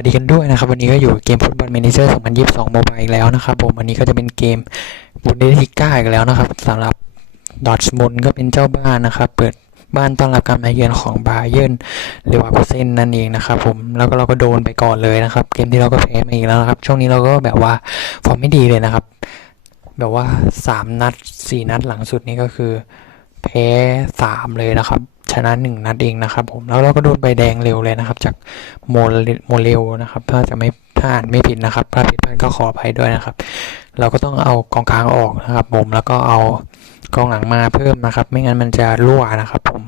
วัสดีกันด้วยนะครับ วันนี้ก็อยู่เกมฟุตบอลเมนเจอร์2022 โมบายอีกแล้วนะครับผมวันนี้ก็จะเป็นเกมบุนเดลิก้าอีกแล้วนะครับสำหรับดอทมุนก็เป็นเจ้าบ้านนะครับ เปิดบ้านต้อนรับการมาเยือนของบาเยิร์นหรือว่าโคเซนนั่นเองนะครับผมแล้วก็เราก็โดนไปก่อนเลยนะครับ เกมที่เราก็แพ้มาอีกแล้วนะครับ ช่วงนี้เราก็แบบว่าฟอร์มไม่ดีเลยนะครับ แบบว่าสามนัดสี่นัดหลังสุดนี้ก็คือแพ้สามเลยนะครับ ชนะหนึ่งนัดเองนะครับผมแล้วเราก็โดนใบแดงเร็วเลยนะครับ จากโมเลโมเลนะครับถ้าจะไม่ถ้าอ่านไม่ผิดนะครับถ้าผิดพลาดก็ขออภัยด้วยนะครับ เราก็ต้องเอากองกลางออกนะครับ ผมแล้วก็เอากองหลังมาเพิ่มนะครับ ไม่งั้นมันจะรั่วนะครับผม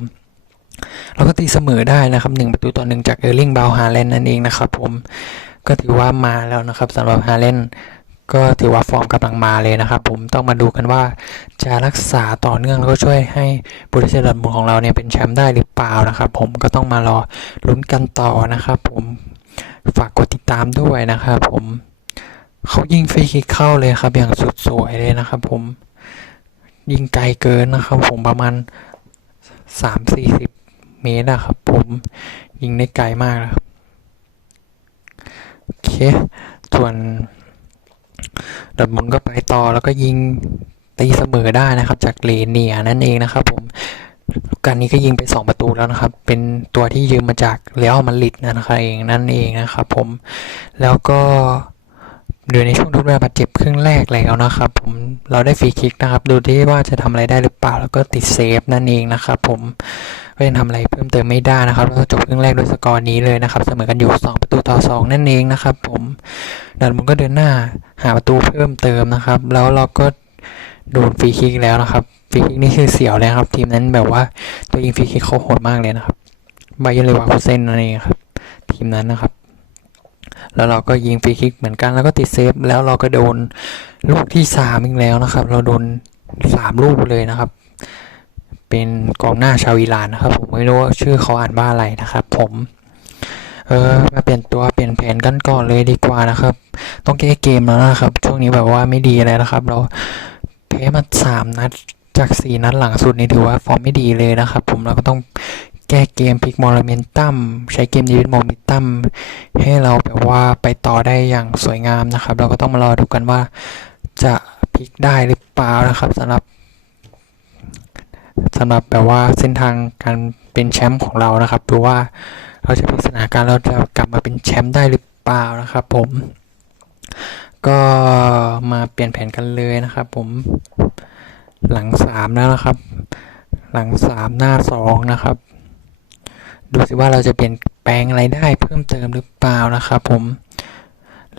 เราก็ตีเสมอได้นะครับหนึ่งประตูต่อหนึ่งจากเออร์ลิงบาวฮาเลนนั่นเองนะครับผมก็ถือว่ามาแล้วนะครับสำหรับฮาเลน ก็ถือว่าฟอร์มกำลังมาเลยนะครับ ผมต้องมาดูกันว่าจะรักษาต่อเนื่องแล้วก็ช่วยให้บริษัทดอร์ทมุนด์ของเราเนี่ยเป็นแชมป์ได้หรือเปล่านะครับ ผมก็ต้องมารอลุ้นกันต่อนะครับ ผมฝากกดติดตามด้วยนะครับ ผมเขายิงฟรีคิกเข้าเลยครับ อย่างสุดสวยเลยนะครับ ผมยิงไกลเกินนะครับ ผมประมาณสามสี่สิบเมตรอะครับ ผมยิงได้ไกลมากนะครับโอเคส่วน ดอทมุนก็ไปต่อแล้วก็ยิงตีเสมอได้นะครับ จากเลเนียนั่นเองนะครับผมการนี้ก็ยิงไป 2 ประตูแล้วนะครับ เป็นตัวที่ยืมมาจากเรอัลมาดริดนะครับเองนั่นเองนะครับผมแล้วก็อยู่ในช่วงทดเวลาบาดเจ็บครึ่งแรกแล้วนะครับ ผมเราได้ฟรีคิกนะครับ ดูที่ว่าจะทำอะไรได้หรือเปล่าแล้วก็ติดเซฟนั่นเองนะครับ ผมก็ยังทำอะไรเพิ่มเติมไม่ได้นะครับเราจบครึ่งแรกด้วยสกอร์นี้เลยนะครับ เสมอกันอยู่ 2 ประตูต่อ 2 นั่นเองนะครับ ผม ดอร์ทมุนก็เดินหน้าหาประตูเพิ่มเติมนะครับ แล้วเราก็โดนฟรีคิกแล้วนะครับฟรีคิกนี่คือเสียวเลยครับ ทีมนั้นแบบว่าตัวยิงฟรีคิกเขาโหดมากเลยนะครับบาเยร์เลวาคูเซนนั่นเองครับ ทีมนั้นนะครับ แล้วเราก็ยิงฟรีคิกเหมือนกันแล้วก็ติดเซฟแล้วเราก็โดนลูกที่สามอีกแล้วนะครับ เราโดนสามลูกเลยนะครับ เป็นกองหน้าชาวอิหร่านนะครับ ผมไม่รู้ว่าชื่อเขาอ่านว่าอะไรนะครับ ผม ออมาเปลี่ยนตัวเปลี่ยนแผนกันก่อนเลยดีกว่านะครับ ต้องแก้เกมแล้วนะครับ ช่วงนี้แบบว่าไม่ดีเลยนะครับ เราแพ้มาสามนัดจากสี่นัดหลังสุดนี่ถือว่าฟอร์มไม่ดีเลยนะครับ ผมเราก็ต้องแก้เกมพลิกโมเมนตัมใช้เกมยืดโมเมนตัมให้เราแบบว่าไปต่อได้อย่างสวยงามนะครับ เราก็ต้องมารอดูกันว่าจะพลิกได้หรือเปล่านะครับสำหรับสำหรับแบบว่าเส้นทางการเป็นแชมป์ของเรานะครับดูว่า เราจะพลิกสถานการณ์เราจะกลับมาเป็นแชมป์ได้หรือเปล่านะครับผม ก็มาเปลี่ยนแผนกันเลยนะครับผมหลังสามแล้วนะครับ หลังสามหน้าสองนะครับ ดูสิว่าเราจะเปลี่ยนแปลงอะไรได้เพิ่มเติมหรือเปล่านะครับผม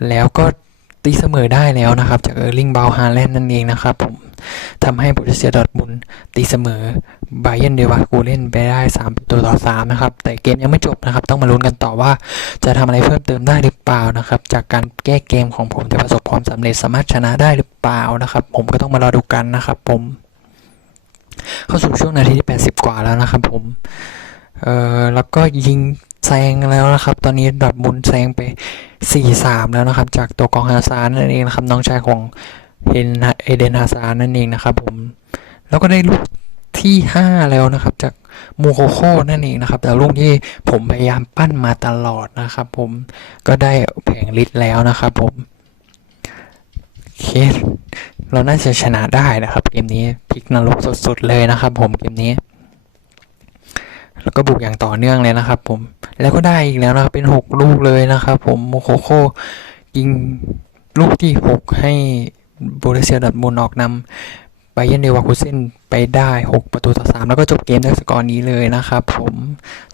แล้วก็ ตีเสมอได้แล้วนะครับ จากเออร์ลิงบาวฮาแลนด์นั่นเองนะครับผมทำให้บริเซียดอทมุนตีเสมอไบเยนเดวากูเล่นไปได้ 3 ประตูต่อ 3 นะครับ แต่เกมยังไม่จบนะครับ ต้องมาลุ้นกันต่อว่าจะทำอะไรเพิ่มเติมได้หรือเปล่านะครับ จากการแก้เกมของผมจะประสบความสำเร็จสามารถชนะได้หรือเปล่านะครับ ผมก็ต้องมารอดูกันนะครับ ผม เข้าสู่ช่วงนาทีที่ 80 กว่าแล้วนะครับ ผมเออแล้วก็ยิง แซงแล้วนะครับ ตอนนี้ดอทมุนแซงไป 4-3 แล้วนะครับ จากตัวกองฮาซาร์นั่นเองนะครับ น้องชายของเฮนเอเดนฮาซาร์นั่นเองนะครับผม แล้วก็ได้ลูกที่ห้าแล้วนะครับ จากมูโคโคนั่นเองนะครับ แต่ลูกที่ผมพยายามปั้นมาตลอดนะครับ ผมก็ได้แผงลิตแล้วนะครับ ผมเคเราน่าจะชนะได้นะครับ เกมนี้พลิกนรกสดๆเลยนะครับ ผมเกมนี้ ก็บุกอย่างต่อเนื่องเลยนะครับ ผมแล้วก็ได้อีกแล้วนะครับเป็นหกลูกเลยนะครับ ผมโมโคโคยิงลูกที่หกให้บริเซียดอร์ทมุนออกนำไบเยนเดวาคูเซนไปได้ 6 ประตูต่อ 3 แล้วก็จบเกมด้วยสกอร์นี้เลยนะครับ ผม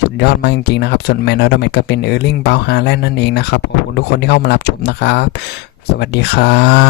สุดยอดมากจริงๆนะครับ ส่วนแมนนอร์ดเมก็เป็นเออร์ลิงบาวฮาแลนด์นั่นเองนะครับขอบคุณทุกคนที่เข้ามารับชมนะครับ สวัสดีครับ